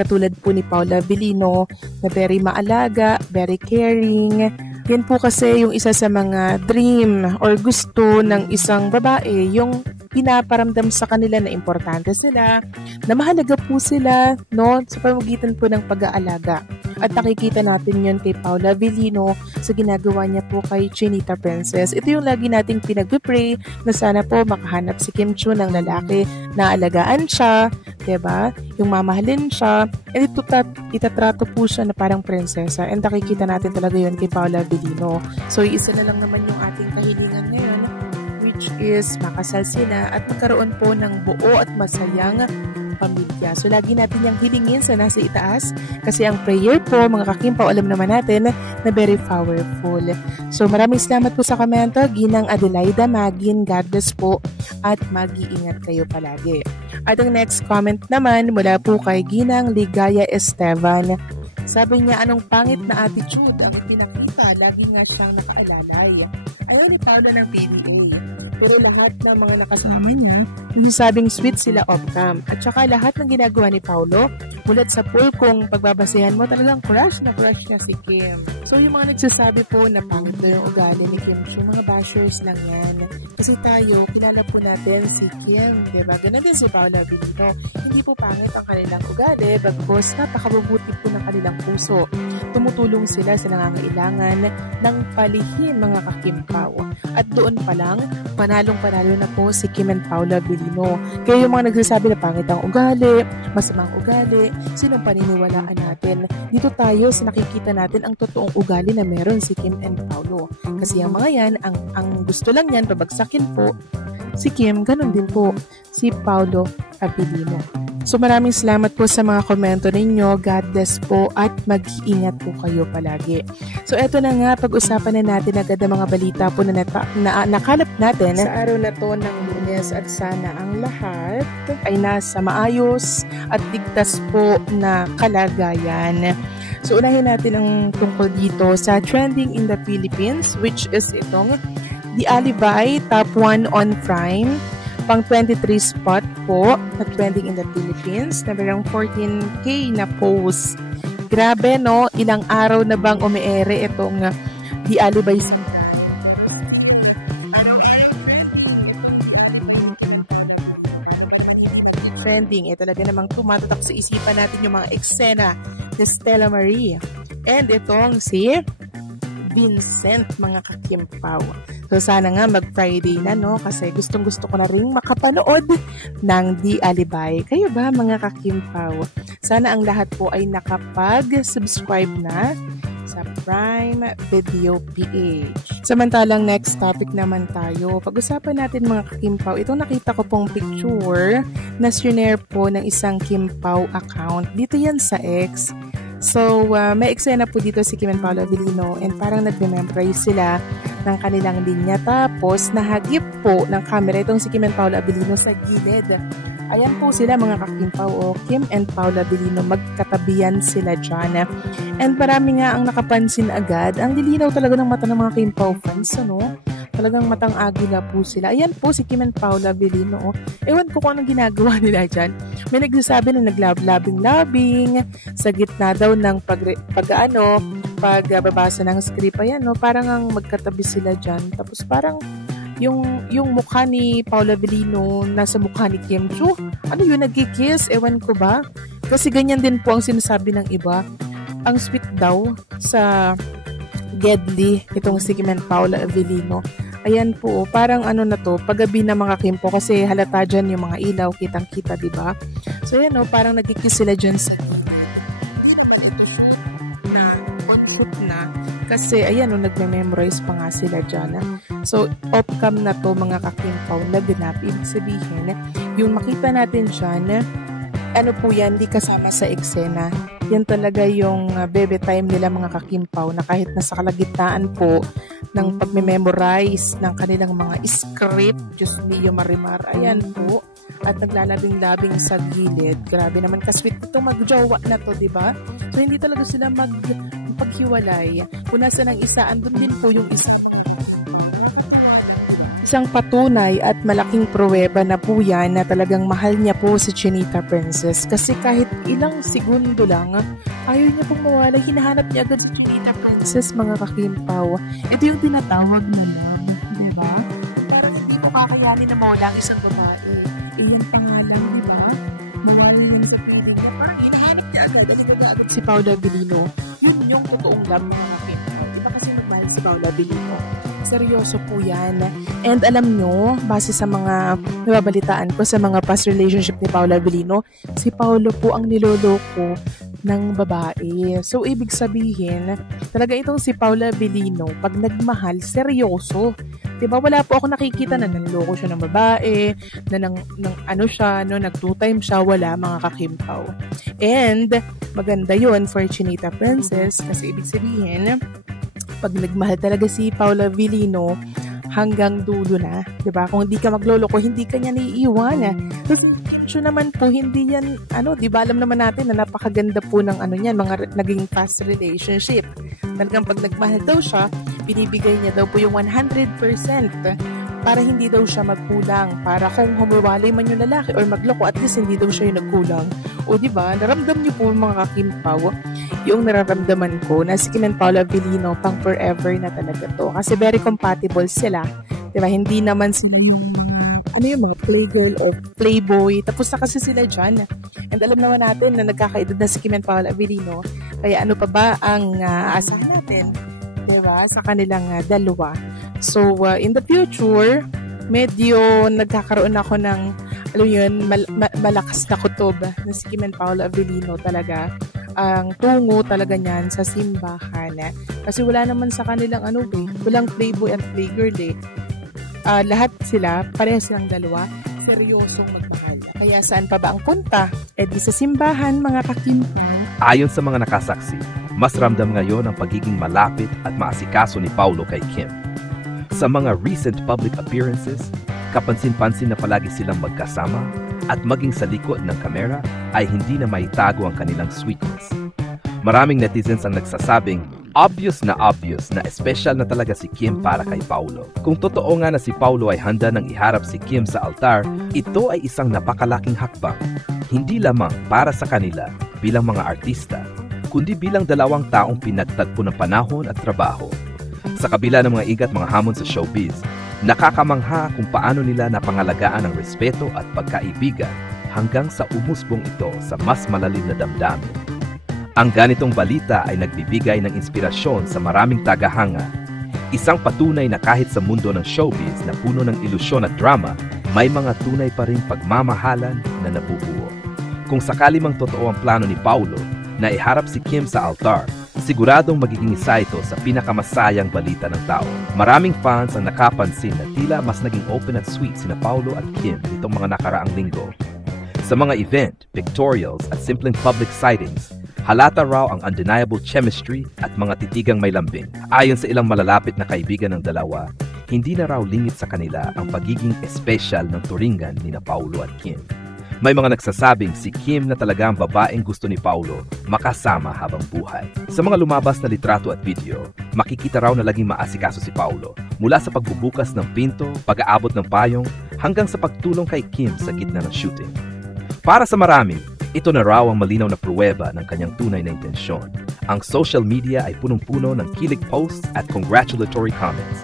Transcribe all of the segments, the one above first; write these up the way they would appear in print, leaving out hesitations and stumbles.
Katulad po ni Paula Abilino na very maalaga, very caring. Yan po kasi yung isa sa mga dream or gusto ng isang babae, yung pinaparamdam sa kanila na importante sila, na mahalaga po sila, no, sa pamamagitan po ng pag-aalaga. At nakikita natin yun kay Paula Abilino sa ginagawa niya po kay Chinita Princess. Ito yung lagi nating pinag-pray na sana po makahanap si Kim Chiu ng lalaki na alagaan siya, diba? Yung mamahalin siya. And itatrato po siya na parang prinsesa. And nakikita natin talaga yun kay Paula Abilino. So, isa na lang naman yung ating kahilingan ngayon, which is makasal sila at magkaroon po ng buo at masayang pamilya. So, lagi natin yung hilingin sa nasa itaas kasi ang prayer po, mga kakimpaw, alam naman natin na very powerful. So, maraming salamat po sa komento. Ginang Adelaida Magin, God bless po at mag-iingat kayo palagi. At ang next comment naman mula po kay Ginang Ligaya Esteban. Sabi niya, anong pangit na attitude ang pinakita? Lagi nga siyang nakaalalay. Ayaw ni Paula ng PDA. Pero lahat ng mga nakasama niya, sabing sweet sila off-cam. At saka lahat ng ginagawa ni Paulo, mulat sa pool kung pagbabasehan mo, talagang crush na si Kim. So yung mga nagsasabi po na pangit na yung ugali ni Kim Chiu, mga bashers lang yan. Kasi tayo, kilala po natin si Kim, diba? Ganun din si Paula Abilino. Hindi po pangit ang kanilang ugali, bagkos napakabubuti po ng kanilang puso. Tumutulong sila sa nangangailangan ng palihim, mga kakimpaw. At doon pa lang, panalong-panalo na po si Kim and Paula Abilino. Kaya yung mga nagsasabi na pangit ang ugali, masamang ugali, sinong paniniwalaan natin? Dito tayo sa nakikita natin ang totoong ugali na meron si Kim and Paulo. Kasi ang mga yan, ang gusto lang yan, pabagsakin po si Kim, ganun din po si Paulo Abilino. So maraming salamat po sa mga komento ninyo. God bless po at mag-iingat po kayo palagi. So eto na nga, pag-usapan na natin agad ang mga balita po na nakalap natin sa araw na to ng Lunes at sana ang lahat ay nasa maayos at ligtas po na kalagayan. So unahin natin ang tungkol dito sa trending in the Philippines, which is itong The Alibay Top 1 on Prime. Pang 23 spot po na trending in the Philippines na merong 14K na post. Grabe no, ilang araw na bang umiere itong The Alibay trending. Talaga namang tumatatak sa isipan natin yung mga eksena ni Stella Marie. And itong si Vincent, mga kakimpaw. So sana nga mag-Friday na, no? Kasi gustong-gusto ko na rin makapanood ng The Alibay. Kayo ba, mga kakimpaw? Sana ang lahat po ay nakapag-subscribe na sa Prime Video PH. Samantalang next topic naman tayo. Pag-usapan natin, mga kakimpaw, itong nakita ko pong picture na sinare po ng isang Kimpaw account. Dito yan sa X. So, may eksena po dito si Kim and Paula Abilino and parang nag-memorize sila ng kanilang linya. Tapos, nahagip po ng camera itong si Kim and Paula Abilino sa gilid. Ayan po sila, mga kakimpaw, o Kim and Paula Abilino, magkatabihan sila dyan. And marami nga ang nakapansin agad. Ang lilinaw talaga ng mata ng mga Kimpaw fans, ano? Talagang matang agila po sila. Ayan po si Kim and Paula Abilino. Ewan ko kung anong ginagawa nila dyan. May nagsasabi na naglabing-labing sa gitna daw ng pagbabasa ng script. Ayan, no? Parang ang magkatabi sila dyan. Tapos parang yung mukha ni Paula Abilino nasa mukha ni Kim Chiu. Ano yun? Nagkikiss? Ewan ko ba? Kasi ganyan din po ang sinasabi ng iba. Ang sweet daw sa Gedli, itong si Kim and Paula Abilino. Ayan po, parang ano na to, paggabi na mga Kimpo kasi halata dyan yung mga ilaw, kitang-kita, diba? So ayan o, parang nagkikiss sila dyan sa na on-foot na kasi ayan o, nagme-memorize pa nga sila dyan. So, off-cam na to mga kakimpaw na ganap. Ibig sabihin, yung makita natin dyan, ano po yan, di kasama sa eksena. Yan talaga yung bebe time nila mga kakimpaw na kahit nasa kalagitnaan po ng pagme-memorize ng kanilang mga script, Diyos mio Marimar, ayan po, at naglalabing-labing sa gilid. Grabe naman kasweet itong magjowa na to, diba? So, hindi talaga sila magpaghiwalay. Kung nasa ng isa, andun din po yung isa. isang patunay at malaking pruweba na po yan na talagang mahal niya po si Chinita Princess. Kasi kahit ilang segundo lang, ayaw niya pong mawala. Hinahanap niya agad si Chinita Princess, mga kakimpaw. Ito yung tinatawag na love, diba? Parang hindi ko kakayanin na mawala ang isang babae. Iyan pa nga lang, diba? Mawala yun sa piling niya. Parang hinahanap niya agad. Agad si Paula Abilino. Yun yung totoong love, mga kakimpaw. Diba kasi nagmahal si Paula Abilino? Seryoso po yan. And alam nyo, base sa mga nababalitaan ko sa mga past relationship ni Paula Abilino, si Paolo po ang niloloko ng babae. So, ibig sabihin, talaga itong si Paula Abilino, pag nagmahal, seryoso. Diba, wala po ako nakikita na nanloko siya ng babae, na nag two-time siya, wala, mga kakimpaw. And, maganda yun for Chinita Princess, kasi ibig sabihin, pag nagmahal talaga si Paula Abilino, hanggang dulo na, 'di ba? Kung hindi ka magloloko, hindi ka niya naiiwan. Kasi Kim Chiu naman po, hindi yan, 'di ba? Alam naman natin na napakaganda po ng niyan, mga naging past relationship. Talagang pag nagmahal daw siya, binibigay niya daw po yung 100% para hindi daw siya magkulang. Para kung humiwalay man yung lalaki or magloko, at least hindi daw siya yung nagkulang. O diba, naramdam niyo po mga kakimpaw, yung nararamdaman ko na si Kim and Paula Abilino pang forever na talaga to. Kasi very compatible sila. Diba, hindi naman sila yung mga playgirl o playboy. Tapos na kasi sila dyan. And alam naman natin na nagkakaedad na si Kim and Paula Abilino. Kaya ano pa ba ang aasahan natin? Diba, sa kanilang dalawa. So, in the future, medyo nagkakaroon ako ng, malakas na kutob na si Kim and Paula Abilino talaga. Ang tungo talaga niyan sa simbahan. Kasi wala naman sa kanilang walang playboy at playgirl eh. Lahat sila, parehas silang dalawa, seryosong magmahal. Kaya saan pa ba ang punta? Di sa simbahan, mga kakimpaw. Ayon sa mga nakasaksi, mas ramdam ngayon ang pagiging malapit at maasikaso ni Paolo kay Kim. Sa mga recent public appearances, kapansin-pansin na palagi silang magkasama at maging sa likod ng kamera ay hindi na maitago ang kanilang sweetness. Maraming netizens ang nagsasabing obvious na espesyal na talaga si Kim para kay Paolo. Kung totoo nga na si Paolo ay handa nang iharap si Kim sa altar, ito ay isang napakalaking hakbang. Hindi lamang para sa kanila bilang mga artista, kundi bilang dalawang taong pinagtagpo ng panahon at trabaho. Sa kabila ng mga igat mga hamon sa showbiz, nakakamangha kung paano nila napangalagaan ang respeto at pagkaibigan hanggang sa umusbong ito sa mas malalim na damdamin. Ang ganitong balita ay nagbibigay ng inspirasyon sa maraming tagahanga. Isang patunay na kahit sa mundo ng showbiz na puno ng ilusyon at drama, may mga tunay pa ring pagmamahalan na nabubuo. Kung sakali mang totoo ang plano ni Paolo na iharap si Kim sa altar, siguradong magiging isa ito sa pinakamasayang balita ng tao. Maraming fans ang nakapansin na tila mas naging open at sweet sina Paolo at Kim nitong mga nakaraang linggo. Sa mga event, pictorials at simpleng public sightings, halata raw ang undeniable chemistry at mga titigang may lambing. Ayon sa ilang malalapit na kaibigan ng dalawa, hindi na raw lingit sa kanila ang pagiging espesyal ng turingan ni Paolo at Kim. May mga nagsasabing si Kim na talaga ang babaeng gusto ni Paolo makasama habang buhay. Sa mga lumabas na litrato at video, makikita raw na laging maasikaso si Paolo mula sa pagbubukas ng pinto, pag-aabot ng payong, hanggang sa pagtulong kay Kim sa gitna ng shooting. Para sa marami, ito na raw ang malinaw na pruweba ng kanyang tunay na intensyon. Ang social media ay punong-puno ng kilig posts at congratulatory comments.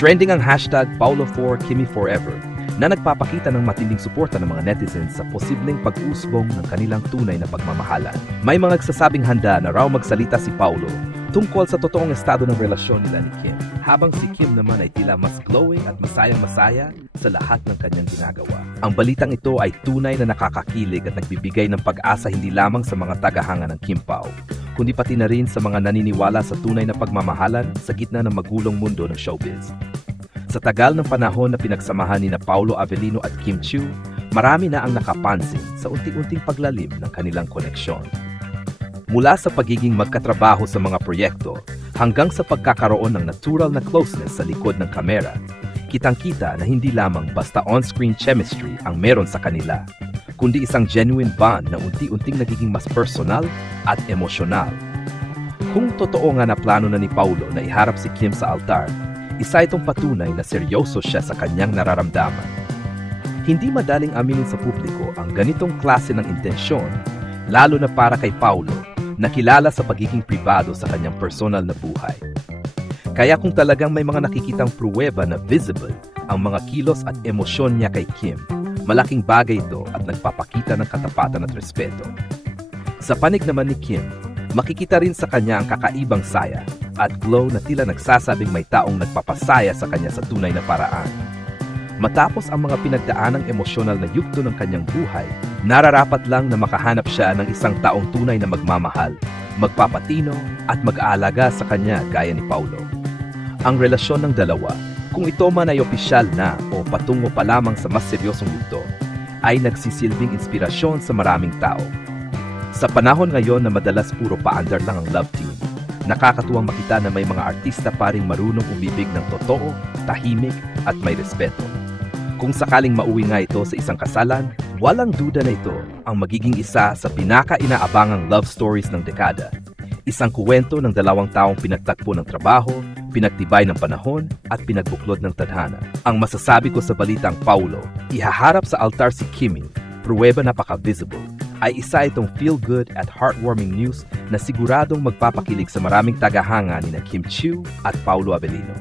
Trending ang hashtag Paulo4KimiForever na nagpapakita ng matinding suporta ng mga netizens sa posibleng pag-usbong ng kanilang tunay na pagmamahalan. May mga nagsasabing handa na raw magsalita si Paolo tungkol sa totoong estado ng relasyon nila ni Kim, habang si Kim naman ay tila mas glowing at masayang-masaya sa lahat ng kanyang ginagawa. Ang balitang ito ay tunay na nakakakilig at nagbibigay ng pag-asa hindi lamang sa mga tagahanga ng Kim Pao, kundi pati na rin sa mga naniniwala sa tunay na pagmamahalan sa gitna ng magulong mundo ng showbiz. Sa tagal ng panahon na pinagsamahan ni Paolo Abilino at Kim Chiu, marami na ang nakapansin sa unti-unting paglalim ng kanilang koneksyon. Mula sa pagiging magkatrabaho sa mga proyekto hanggang sa pagkakaroon ng natural na closeness sa likod ng kamera, kitang-kita na hindi lamang basta on-screen chemistry ang meron sa kanila, kundi isang genuine bond na unti-unting nagiging mas personal at emosyonal. Kung totoo nga na plano na ni Paolo na iharap si Kim sa altar, Isa itong patunay na seryoso siya sa kanyang nararamdaman. Hindi madaling aminin sa publiko ang ganitong klase ng intensyon, lalo na para kay Paulo, na kilala sa pagiging pribado sa kanyang personal na buhay. Kaya kung talagang may mga nakikitang pruweba na visible ang mga kilos at emosyon niya kay Kim, malaking bagay ito at nagpapakita ng katapatan at respeto. Sa panig naman ni Kim, makikita rin sa kanya ang kakaibang saya at glow na tila nagsasabing may taong nagpapasaya sa kanya sa tunay na paraan. Matapos ang mga pinagdaanang emosyonal na yugto ng kanyang buhay, nararapat lang na makahanap siya ng isang taong tunay na magmamahal, magpapatino at mag-aalaga sa kanya gaya ni Paulo. Ang relasyon ng dalawa, kung ito man ay opisyal na o patungo pa lamang sa mas seryosong yugto, ay nagsisilbing inspirasyon sa maraming tao. Sa panahon ngayon na madalas puro paandar lang ang love team, nakakatuwang makita na may mga artista pa ring marunong umibig ng totoo, tahimik at may respeto. Kung sakaling mauwi nga ito sa isang kasalan, walang duda na ito ang magiging isa sa pinaka-inaabangang love stories ng dekada. Isang kuwento ng dalawang taong pinagtagpo ng trabaho, pinagtibay ng panahon at pinagbuklod ng tadhana. Ang masasabi ko sa balitang Paulo, ihaharap sa altar si Kimi, pruweba napaka-visible, ay isa itong feel-good at heartwarming news na siguradong magpapakilig sa maraming tagahanga ni Kim Chiu at Paulo Avellino.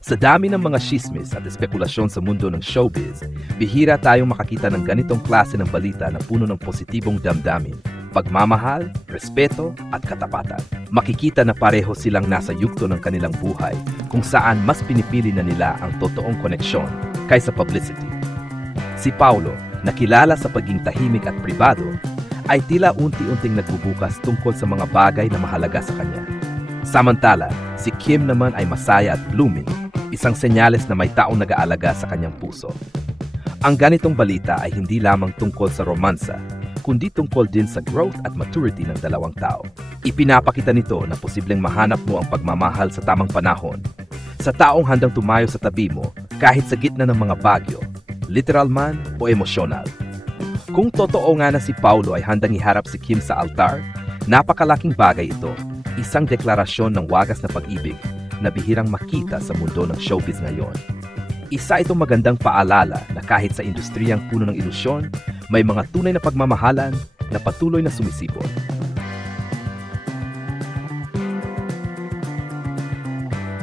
Sa dami ng mga chismis at espekulasyon sa mundo ng showbiz, bihira tayong makakita ng ganitong klase ng balita na puno ng positibong damdamin, pagmamahal, respeto at katapatan. Makikita na pareho silang nasa yugto ng kanilang buhay kung saan mas pinipili na nila ang totoong koneksyon kaysa publicity. Si Paulo, na kilala sa pagiging tahimik at pribado, ay tila unti-unting nagbubukas tungkol sa mga bagay na mahalaga sa kanya. Samantala, si Kim naman ay masaya at blooming, isang senyales na may taong nag-aalaga sa kanyang puso. Ang ganitong balita ay hindi lamang tungkol sa romansa, kundi tungkol din sa growth at maturity ng dalawang tao. Ipinapakita nito na posibleng mahanap mo ang pagmamahal sa tamang panahon, sa taong handang tumayo sa tabi mo kahit sa gitna ng mga bagyo, literal man o emosyonal. Kung totoo nga na si Paulo ay handang iharap si Kim sa altar, napakalaking bagay ito, isang deklarasyon ng wagas na pag-ibig na bihirang makita sa mundo ng showbiz ngayon. Isa itong magandang paalala na kahit sa industriyang puno ng ilusyon, may mga tunay na pagmamahalan na patuloy na sumisipot.